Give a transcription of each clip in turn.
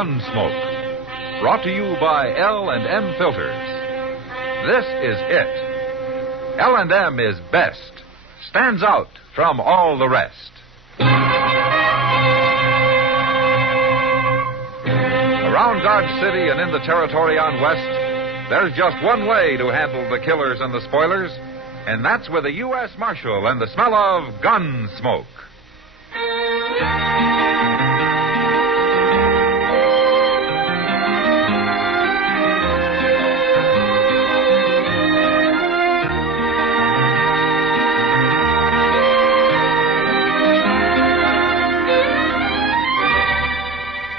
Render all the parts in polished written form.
Gunsmoke. Brought to you by L&M Filters. This is it. L&M is best. Stands out from all the rest. Around Dodge City and in the territory on West, there's just one way to handle the killers and the spoilers, and that's with a U.S. Marshal and the smell of Gunsmoke.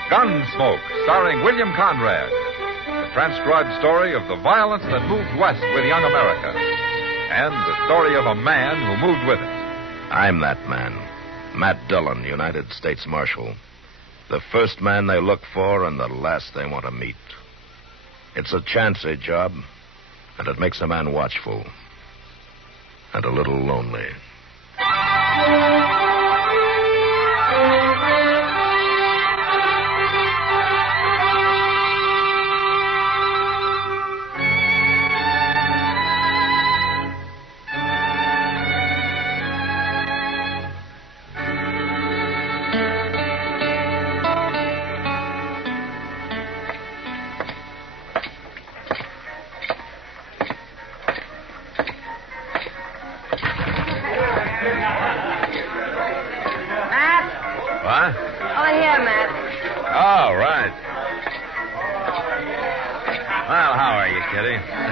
Gunsmoke, starring William Conrad. The transcribed story of the violence that moved west with young America. And the story of a man who moved with it. I'm that man. Matt Dillon, United States Marshal. The first man they look for and the last they want to meet. It's a chancy job, and it makes a man watchful. And a little lonely.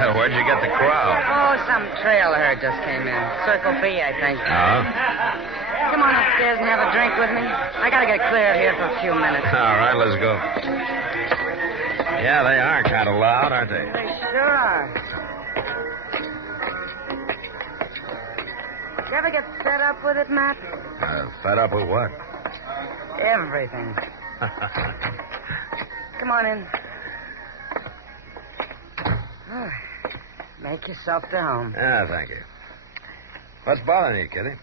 Where'd you get the crowd? Oh, some trail herd just came in. Circle B, I think. Oh? Come on upstairs and have a drink with me. I gotta get clear of here for a few minutes. All right, let's go. Yeah, they are kind of loud, aren't they? They sure are. You ever get fed up with it, Matt? Fed up with what? Everything. Come on in. Oh, make yourself to home. Yeah, thank you. What's bothering you, Kitty?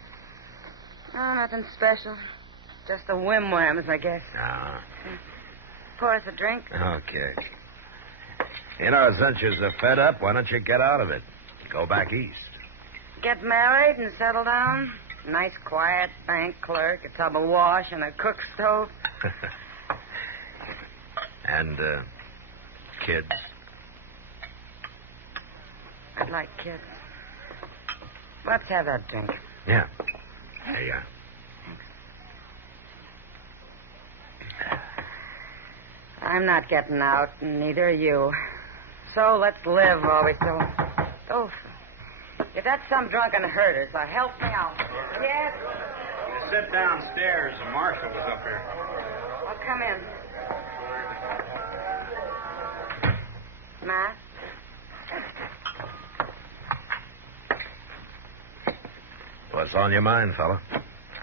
Oh, nothing special. Just the whim-whams, I guess. Ah. Pour us a drink. Okay. You know, since you're so fed up, why don't you get out of it? Go back east. Get married and settle down? Nice, quiet bank clerk, a tub of wash, and a cook stove. And, kids. I'd like kids. Let's have that drink. Yeah. There you are. Thanks. I'm not getting out, and neither are you. So let's live while we still... Oh, if that's some drunken herder, so help me out. Yes? Sit downstairs. The marshal was up here. I'll come in. Matt? What's on your mind, fella?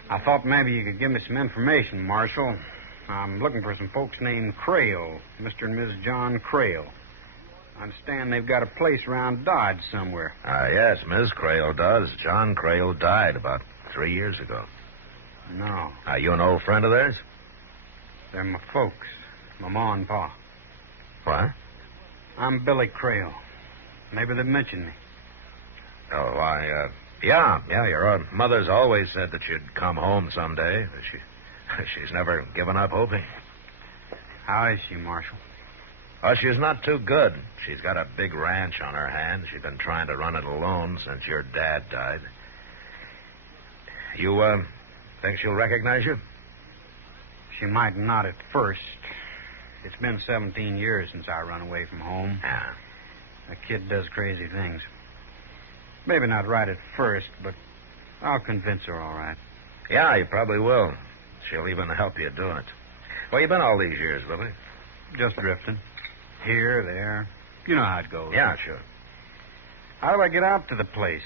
I thought maybe you could give me some information, Marshal. I'm looking for some folks named Crail, Mr. and Mrs. John Crail. I understand they've got a place around Dodge somewhere. Yes, Miss Crail does. John Crail died about 3 years ago. No. You an old friend of theirs? They're my folks. My ma and pa. What? I'm Billy Crail. Maybe they've mentioned me. Oh, yeah, your mother's always said that you'd come home someday. She's never given up hoping. How is she, Marshal? Oh, she's not too good. She's got a big ranch on her hands. She's been trying to run it alone since your dad died. You, think she'll recognize you? She might not at first. It's been 17 years since I run away from home. Yeah. A kid does crazy things. Maybe not right at first, but I'll convince her all right. Yeah, you probably will. She'll even help you do it. Where you been all these years, Billy? Just drifting. Here, there. You know how it goes. Yeah, sure. How do I get out to the place?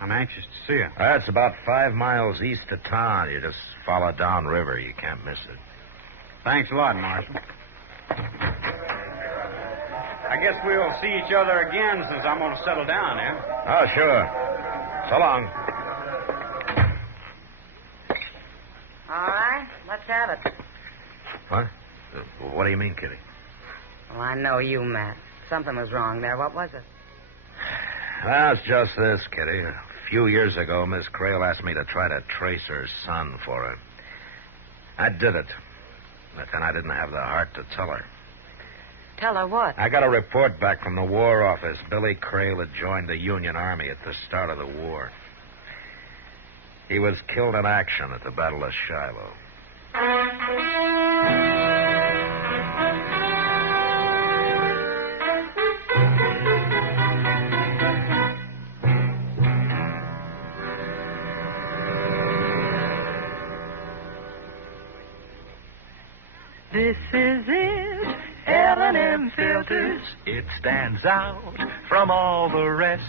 I'm anxious to see her. It's about 5 miles east of town. You just follow down river. You can't miss it. Thanks a lot, Marshal. I guess we'll see each other again since I'm going to settle down there. Oh, sure. So long. All right, let's have it. What? What do you mean, Kitty? Well, I know you, Matt. Something was wrong there. What was it? Well, it's just this, Kitty. A few years ago, Miss Crail asked me to try to trace her son for her. I did it. But then I didn't have the heart to tell her. Tell her what? I got a report back from the War Office. Billy Crail had joined the Union Army at the start of the war. He was killed in action at the Battle of Shiloh. This is it, L&M Filters. It stands out from all the rest.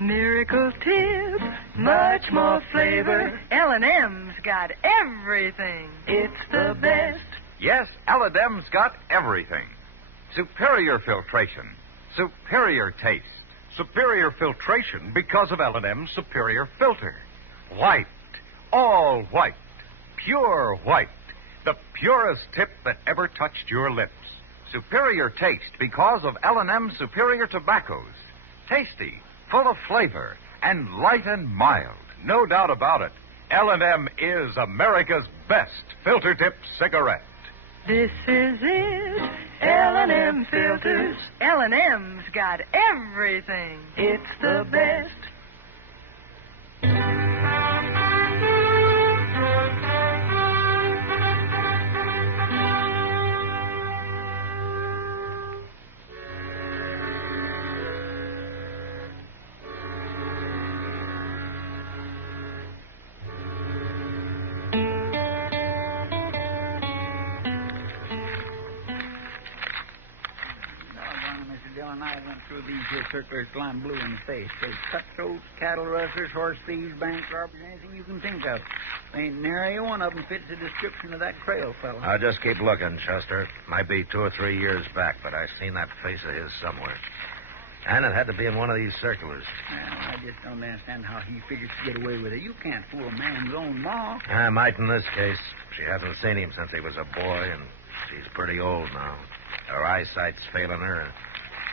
Miracle tip, much more flavor. L&M's got everything. It's the best. Yes, L&M's got everything. Superior filtration, superior taste. Superior filtration because of L&M's superior filter. White, all white, pure white. The purest tip that ever touched your lips. Superior taste because of L&M's superior tobaccos. Tasty, full of flavor, and light and mild. No doubt about it. L&M is America's best filter tip cigarette. This is it, L&M Filters. L&M's got everything. It's the best. Dillon, I went through these here circulars till I'm blue in the face. There's cutthroats, cattle rustlers, horse thieves, bank robbers, anything you can think of. Ain't nary a one of them fits the description of that Crail fellow. I'll just keep looking, Chester. Might be 2 or 3 years back, but I've seen that face of his somewhere. And it had to be in one of these circulars. Well, I just don't understand how he figures to get away with it. You can't fool a man's own ma. I might in this case. She hasn't seen him since he was a boy, and she's pretty old now. Her eyesight's failing her, and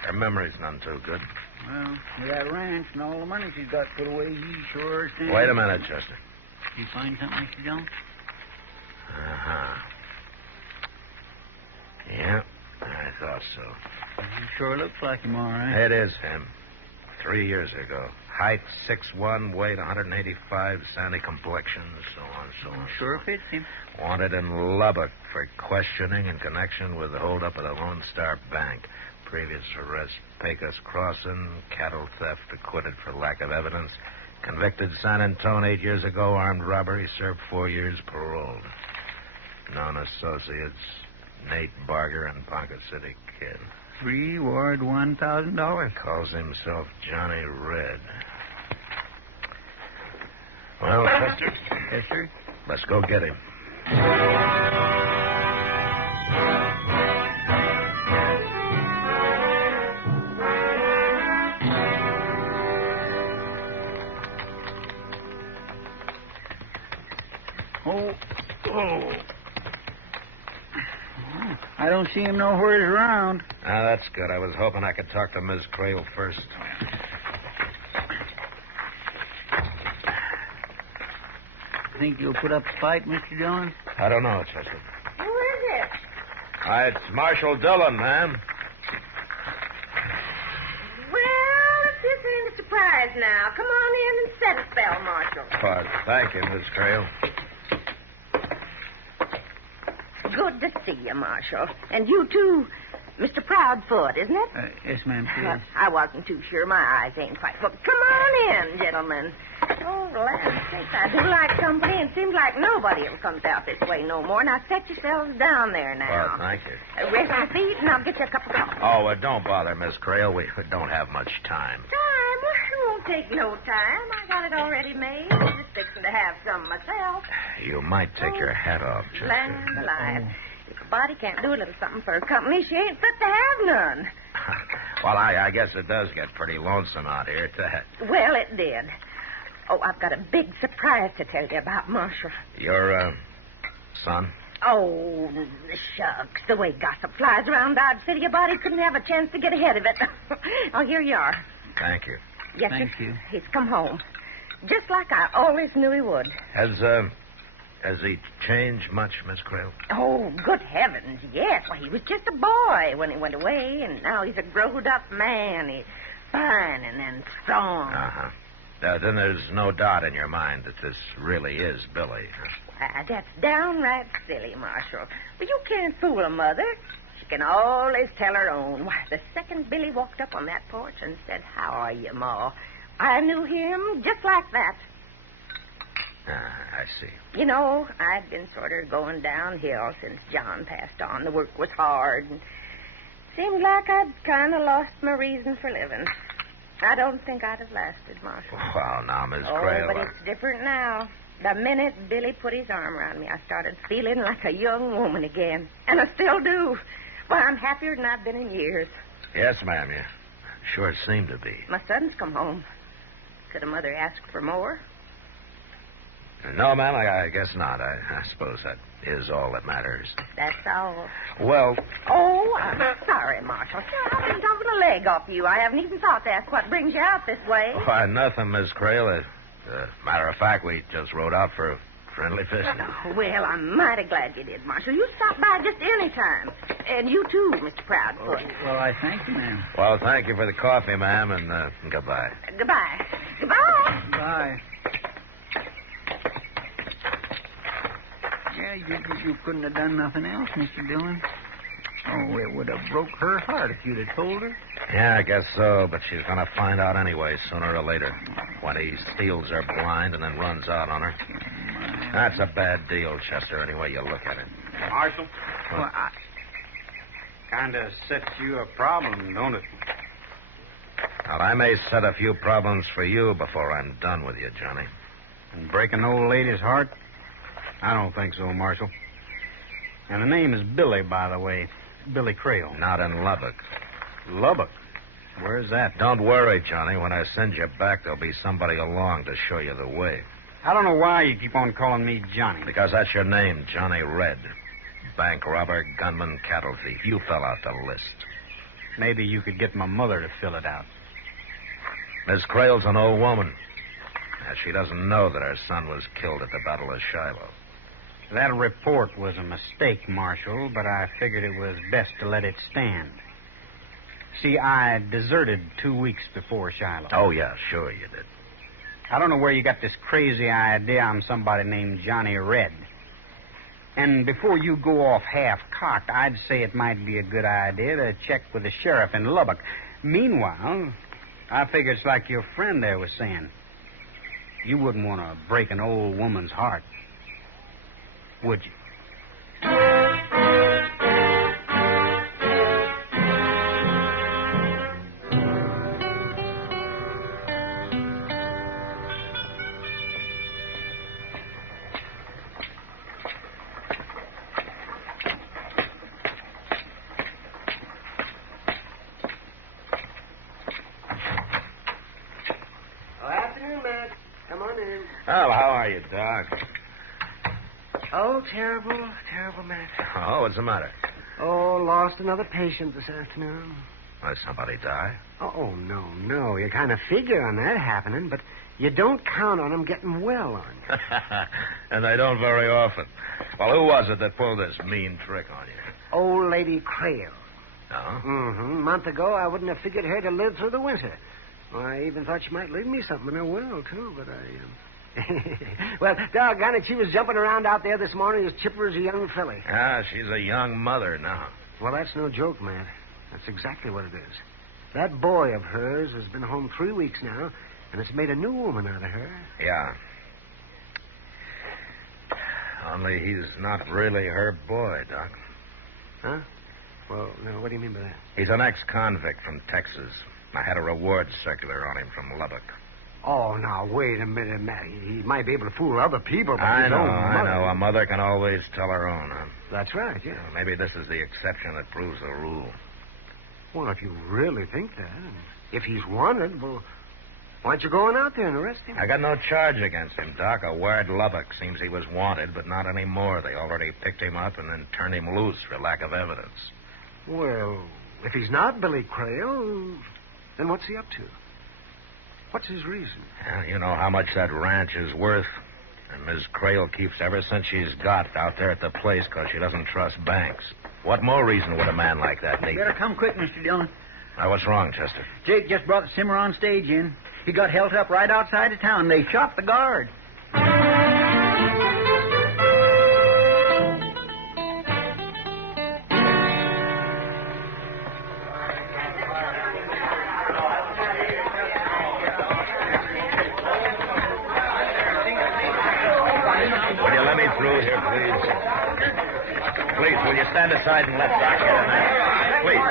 her memory's none too good. Well, with that ranch and all the money she's got put away, he sure stands... Wait a minute, Chester. You find something, Mr. Jones? Uh-huh. Yeah, I thought so. He sure looks like him, all right. It is him. 3 years ago. Height 6'1", weight 185, sandy complexion, so on, so on. Sure fits him. Wanted in Lubbock for questioning in connection with the holdup at the Lone Star Bank. Previous arrest, Pecos Crossing, cattle theft, acquitted for lack of evidence. Convicted San Antone 8 years ago, armed robbery, served 4 years, paroled. Known associates, Nate Barger and Pocket City Kid. Reward $1,000. Calls himself Johnny Red. Well, Chester. Yes, sir? Let's go get him. Oh. I don't see him nowhere around. Ah, that's good. I was hoping I could talk to Ms. Crail first. Think you'll put up a fight, Mr. Dillon? I don't know, Chester. Who is it? It's Marshal Dillon, ma'am. Well, this ain't a surprise now. Come on in and set a spell, Marshal. Oh, thank you, Miss Crail. Good to see you, Marshal. And you, too. Mr. Proudfoot, isn't it? Yes, ma'am, please. I wasn't too sure. My eyes ain't quite hooked. Come on in, gentlemen. Oh, land's sakes, I do like company, and seems like nobody ever comes out this way no more. Now, set yourselves down there now. Well, thank you. Rest your feet, and I'll get you a cup of coffee. Oh, don't bother, Miss Crail. We don't have much time. Time? It won't take no time. I got it already made. I'm just fixing to have some myself. You might take your hat off, Chester. Land alive. If a body can't do a little something for her company, she ain't fit to have none. Well, I guess it does get pretty lonesome out here. Well, it did. Oh, I've got a big surprise to tell you about, Marshal. Your son? Oh, shucks. The way gossip flies around Dodge City, a body couldn't have a chance to get ahead of it. Oh, here you are. Thank you. Yes, Thank sir. you. He's come home. Just like I always knew he would. Has he changed much, Miss Creel? Oh, good heavens, yes. Well, he was just a boy when he went away, and now he's a growed-up man. He's fine and strong. Uh-huh. Then there's no doubt in your mind that this really is Billy. That's downright silly, Marshal. But you can't fool a mother. She can always tell her own. Why, the second Billy walked up on that porch and said, "How are you, Ma?" I knew him just like that. I see. You know, I'd been sort of going downhill since John passed on. The work was hard, and seemed like I'd kind of lost my reason for living. I don't think I'd have lasted, Marshal. Well, now, Miss Oh, Creel... but it's different now. The minute Billy put his arm around me, I started feeling like a young woman again. And I still do. Well, I'm happier than I've been in years. Yes, ma'am, you sure seem to be. My son's come home. Could a mother ask for more? No, ma'am, I guess not. I suppose that is all that matters. That's all. Well... Oh, I'm sorry, Marshal. Sure, I've been talking a leg off you. I haven't even thought to ask what brings you out this way. Why, nothing, Miss Creel. Matter of fact, we just rode out for a friendly visit. Oh, well, I'm mighty glad you did, Marshal. You stop by just any time. And you too, Mr. Proudfoot. Well, I thank you, ma'am. Well, thank you for the coffee, ma'am, and goodbye. Goodbye. Goodbye. Bye. Yeah, you couldn't have done nothing else, Mr. Dillon. Oh, it would have broke her heart if you'd have told her. Yeah, I guess so, but she's going to find out anyway, sooner or later, when he steals her blind and then runs out on her. That's a bad deal, Chester, any way you look at it. Marshal, Well, kind of sets you a problem, don't it? Now, I may set a few problems for you before I'm done with you, Johnny. And break an old lady's heart? I don't think so, Marshal. And the name is Billy, by the way. Billy Creel. Not in Lubbock. Lubbock? Where's that? Don't worry, Johnny. When I send you back, there'll be somebody along to show you the way. I don't know why you keep on calling me Johnny. Because that's your name, Johnny Red. Bank robber, gunman, cattle thief. You fell out the list. Maybe you could get my mother to fill it out. Miss Creel's an old woman. She doesn't know that her son was killed at the Battle of Shiloh. That report was a mistake, Marshal, but I figured it was best to let it stand. See, I deserted 2 weeks before Shiloh. Oh, yeah, sure you did. I don't know where you got this crazy idea I'm somebody named Johnny Red. And before you go off half-cocked, I'd say it might be a good idea to check with the sheriff in Lubbock. Meanwhile, I figure it's like your friend there was saying. You wouldn't want to break an old woman's heart, would you? Oh, how are you, Doc? Oh, terrible, terrible matter. Oh, what's the matter? Oh, lost another patient this afternoon. Did somebody die? Oh, no. You kind of figure on that happening, but you don't count on them getting well, on you. And they don't very often. Well, who was it that pulled this mean trick on you? Old Lady Creel. Oh? Mm-hmm. A month ago, I wouldn't have figured her to live through the winter. Well, I even thought she might leave me something in her will, too, but well, doggone it, she was jumping around out there this morning as chipper as a young filly. Ah, she's a young mother now. Well, that's no joke, Matt. That's exactly what it is. That boy of hers has been home 3 weeks now, and it's made a new woman out of her. Yeah. Only he's not really her boy, Doc. Huh? Well, now, what do you mean by that? He's an ex-convict from Texas. I had a reward circular on him from Lubbock. Oh, now, wait a minute, Matt. He might be able to fool other people, but I his own know. mother... A mother can always tell her own, huh? That's right, yeah. Maybe this is the exception that proves the rule. Well, if you really think that, and if he's wanted, well, Why aren't you going out there and arrest him? I got no charge against him, Doc. A word Lubbock. Seems he was wanted, but not anymore. They already picked him up and then turned him loose for lack of evidence. Well, if he's not Billy Crail, then what's he up to? What's his reason? Well, you know how much that ranch is worth. And Miss Crail keeps every cent she's got out there at the place because she doesn't trust banks. What more reason would a man like that need? You better come quick, Mr. Dillon. Now, what's wrong, Chester? Jake just brought the Cimarron stage in. He got held up right outside of town. They shot the guard. Will you let me through here, please? Please, will you stand aside and let Doc get in there? Please.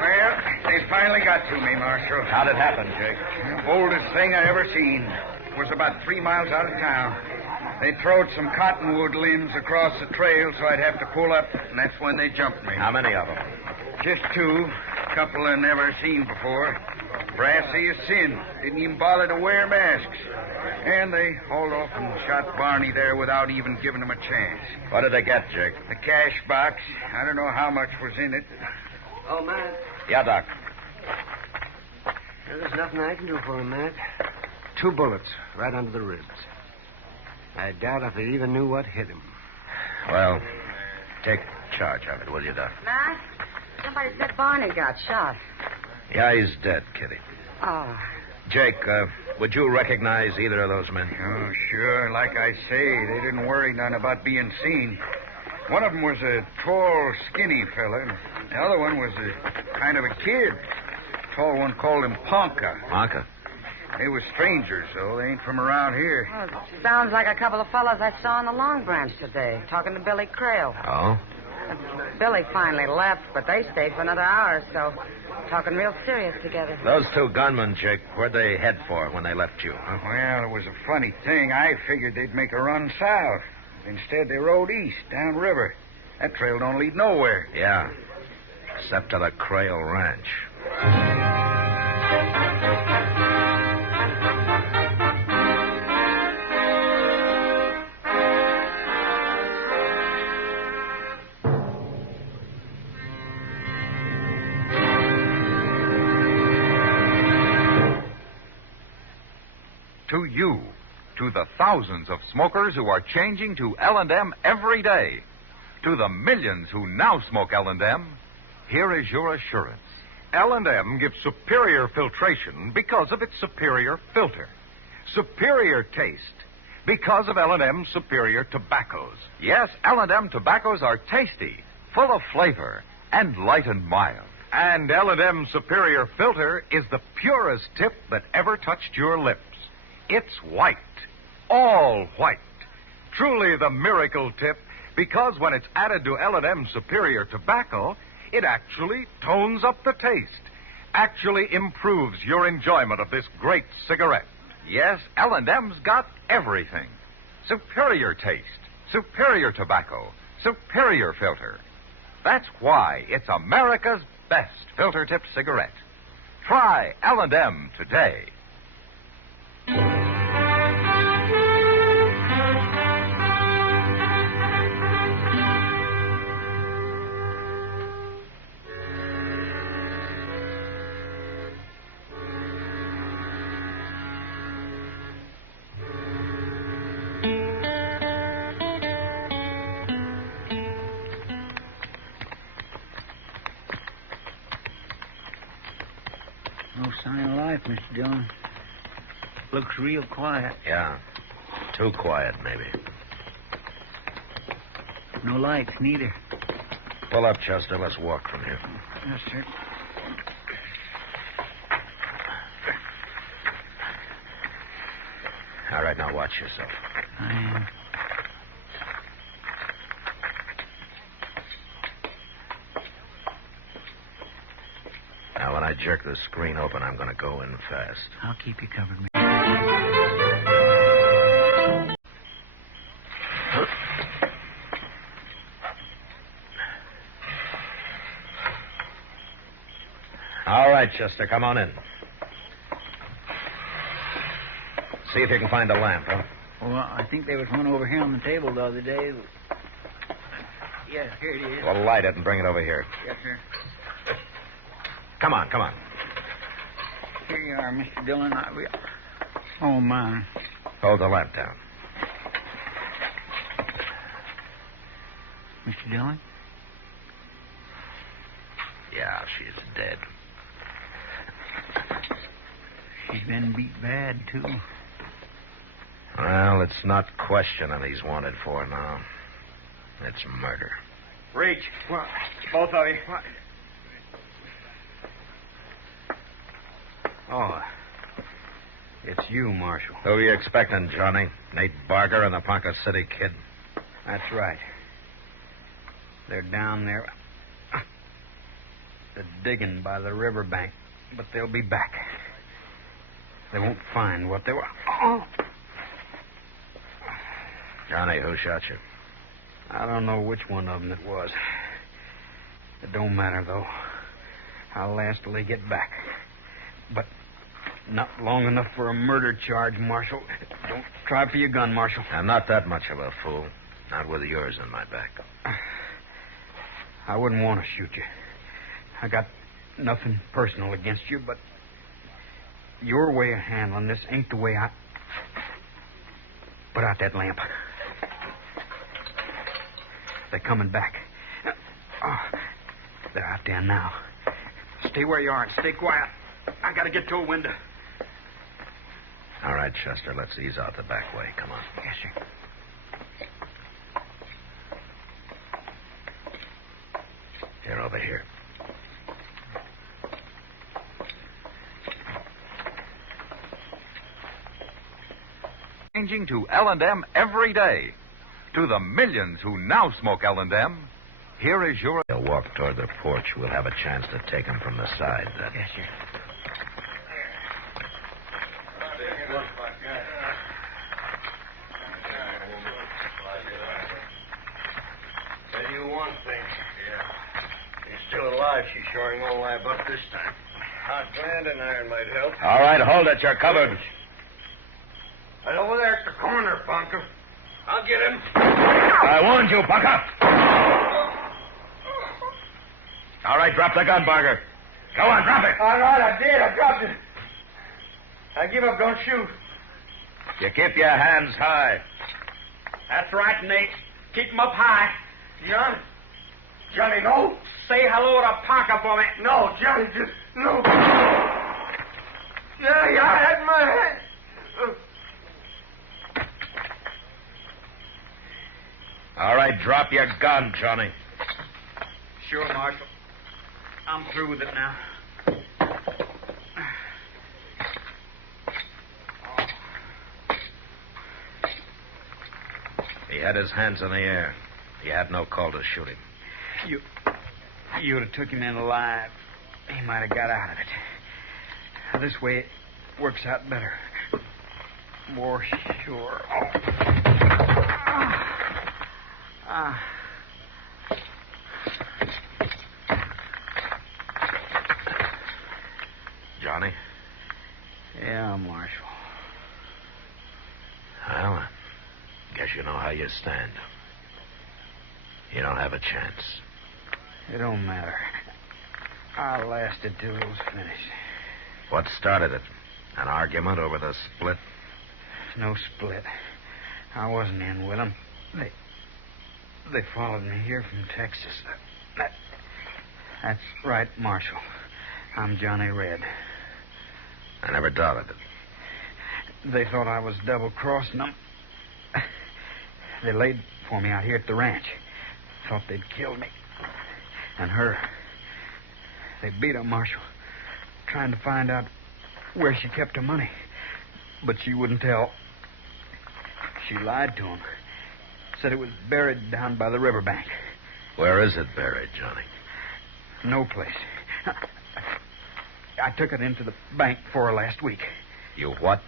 Well, they finally got to me, Marshal. How'd it happen, Jake? The boldest thing I ever seen. It was about 3 miles out of town. They throwed some cottonwood limbs across the trail, so I'd have to pull up, and that's when they jumped me. How many of them? Just 2. A couple I never seen before. Brassy as sin. Didn't even bother to wear masks. And they hauled off and shot Barney there without even giving him a chance. What did they get, Jake? The cash box. I don't know how much was in it. Oh, Matt. Yeah, Doc. There's nothing I can do for him, Matt. 2 bullets right under the ribs. I doubt if they even knew what hit him. Well, take charge of it, will you, Doc? Matt, somebody said Barney got shot. Yeah, he's dead, Kitty. Oh. Jake, would you recognize either of those men? Oh, sure. Like I say, they didn't worry none about being seen. One of them was a tall, skinny fella. The other one was a kind of a kid. The tall one called him Ponca. Ponca? They were strangers, so they ain't from around here. Well, it sounds like a couple of fellows I saw in the Long Branch today, talking to Billy Crail. Oh? Billy finally left, but they stayed for another hour or so, talking real serious together. Those 2 gunmen, Jake, where'd they head for when they left you? Huh? Well, it was a funny thing. I figured they'd make a run south. Instead, they rode east, downriver. That trail don't lead nowhere. Yeah, except to the Crail Ranch. To you, to the thousands of smokers who are changing to L&M every day, to the millions who now smoke L&M, here is your assurance. L&M gives superior filtration because of its superior filter. Superior taste because of L&M superior tobaccos. Yes, L&M tobaccos are tasty, full of flavor, and light and mild. And L&M superior filter is the purest tip that ever touched your lips. It's white, all white. Truly the miracle tip, because when it's added to L&M superior tobacco, it actually tones up the taste, actually improves your enjoyment of this great cigarette. Yes, L&M's got everything. Superior taste, superior tobacco, superior filter. That's why it's America's best filter tip cigarette. Try L&M today. No sign of life, Mr. Dillon. Looks real quiet. Yeah, too quiet, maybe. No lights, neither. Pull up, Chester. Let's walk from here. Yes, sir. All right, now watch yourself. I am. Now, when I jerk the screen open, I'm going to go in fast. I'll keep you covered, Mr. All right, Chester, come on in. See if you can find a lamp, huh? Well, I think there was one over here on the table the other day. Yeah, here it is. Well, light it and bring it over here. Yes, sir. Come on. Here you are, Mr. Dillon. Oh, my. Hold the lamp down. Mr. Dillon? Yeah, she's dead. She's been beat bad, too. Well, it's not questioning he's wanted for now. It's murder. Reach. What? Both of you. What? Oh. It's you, Marshal. Who are you expecting, Johnny? Nate Barger and the Ponca City Kid? That's right. They're down there. They're digging by the riverbank, but they'll be back. They won't find what they were. Oh! Johnny, who shot you? I don't know which one of them it was. It don't matter, though. I'll last till they get back. But not long enough for a murder charge, Marshal. Don't try for your gun, Marshal. I'm not that much of a fool. Not with yours in my back. I wouldn't want to shoot you. I got nothing personal against you, but your way of handling this ain't the way I... Put out that lamp. They're coming back. Oh, they're out there now. Stay where you are and stay quiet. I gotta get to a window. All right, Chester, let's ease out the back way. Come on. Yes, sir. Here, over here. Changing to L&M every day. To the millions who now smoke L&M, here is your... They'll walk toward the porch. We'll have a chance to take them from the side then. Yes, sir. Tell you one thing. She's still alive. She's showing won't lie about this time. Hot gland and iron might help. All right, hold it. You're covered. Right over there at the corner, Bunker. I'll get him. I warned you, Bunker. All right, drop the gun, Barger. Go on, drop it. All right, I did. I dropped it. I give up. Don't shoot. You keep your hands high. That's right, Nate. Keep 'em up high. Johnny, no. Say hello to Parker for me. No, Johnny, just no. Yeah, I had my hand. All right, drop your gun, Johnny. Sure, Marshal. I'm through with it now. He had his hands in the air. You had no call to shoot him. You would have took him in alive. He might have got out of it. This way it works out better. More sure. Johnny? Yeah, Marshal. Well, I guess you know how you stand. You don't have a chance. It don't matter. I lasted till it was finished. What started it? An argument over the split? No split. I wasn't in with them. They followed me here from Texas. That's right, Marshal. I'm Johnny Red. I never doubted it. They thought I was double-crossing them. They laid for me out here at the ranch. Thought they'd killed me. And her. They beat her, Marshal. Trying to find out where she kept her money. But she wouldn't tell. She lied to them. Said it was buried down by the riverbank. Where is it buried, Johnny? No place. I took it into the bank for her last week. You what?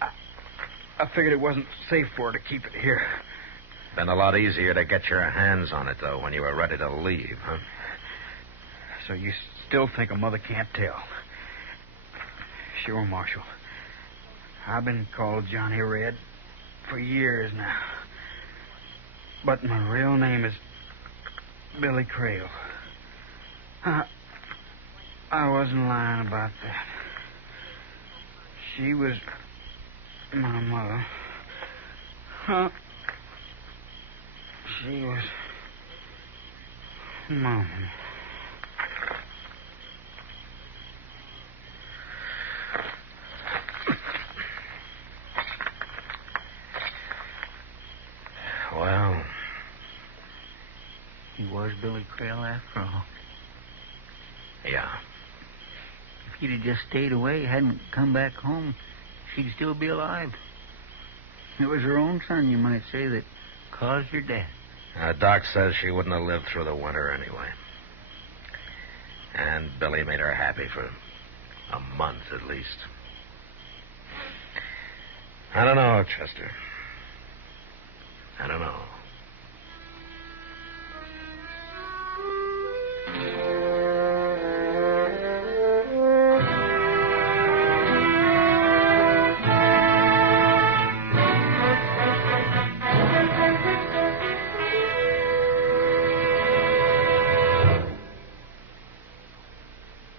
I figured it wasn't safe for her to keep it here. Been a lot easier to get your hands on it, though, when you were ready to leave, huh? So you still think a mother can't tell? Sure, Marshal. I've been called Johnny Red for years now. But my real name is Billy Crail. I wasn't lying about that. She was my mother. She was Mom. Well, He was Billy Crail after all. yeah. If he'd have just stayed away, hadn't come back home, she'd still be alive. It was her own son, you might say, that caused her death. Doc says she wouldn't have lived through the winter anyway. And Billy made her happy for a month at least. I don't know, Chester. I don't know.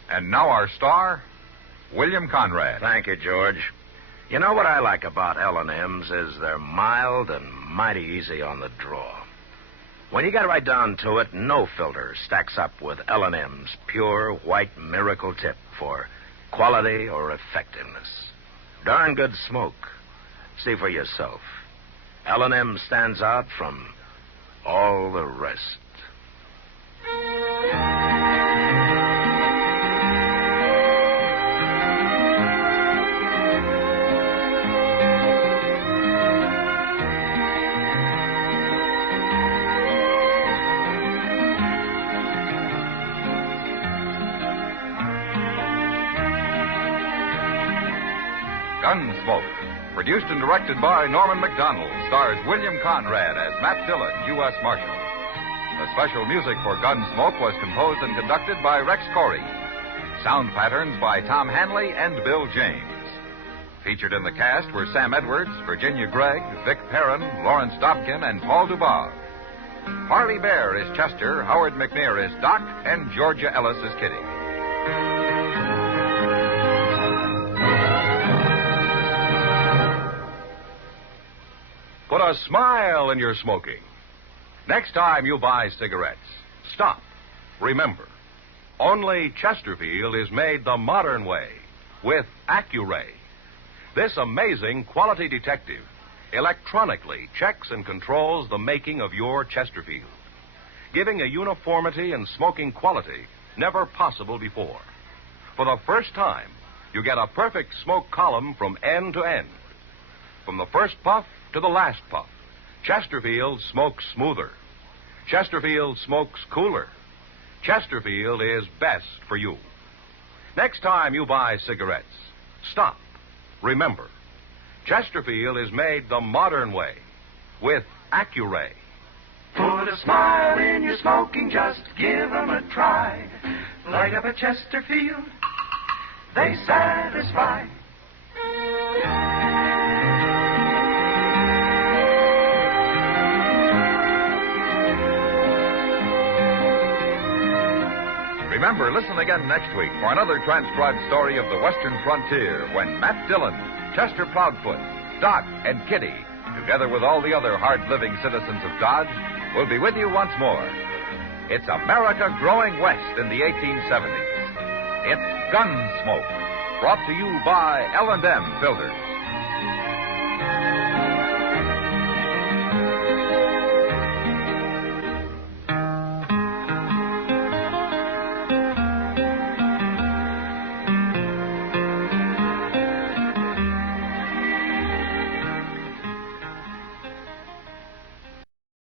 And now our star, William Conrad. Thank you, George. You know what I like about L&M's is they're mild and mighty easy on the draw. When you get right down to it, no filter stacks up with L&M's pure white miracle tip for quality or effectiveness. Darn good smoke. See for yourself. L&M stands out from all the rest. Gunsmoke, produced and directed by Norman MacDonnell, stars William Conrad as Matt Dillon, U.S. Marshal. The special music for Gunsmoke was composed and conducted by Rex Corey. Sound patterns by Tom Hanley and Bill James. Featured in the cast were Sam Edwards, Virginia Gregg, Vic Perrin, Lawrence Dobkin, and Paul Dubov. Parley Baer is Chester, Howard McNear is Doc, and Georgia Ellis is Kitty. Put a smile in your smoking. Next time you buy cigarettes, stop. Remember, only Chesterfield is made the modern way with Accuray. This amazing quality detective electronically checks and controls the making of your Chesterfield, giving a uniformity in smoking quality never possible before. For the first time, you get a perfect smoke column from end to end. From the first puff to the last puff, Chesterfield smokes smoother. Chesterfield smokes cooler. Chesterfield is best for you. Next time you buy cigarettes, stop. Remember, Chesterfield is made the modern way with Accuray. Put a smile in your smoking, just give 'em a try. Light up a Chesterfield, they satisfy. Remember, listen again next week for another transcribed story of the Western frontier when Matt Dillon, Chester Proudfoot, Doc, and Kitty, together with all the other hard-living citizens of Dodge, will be with you once more. It's America growing west in the 1870s. It's Gunsmoke, brought to you by L&M Filters.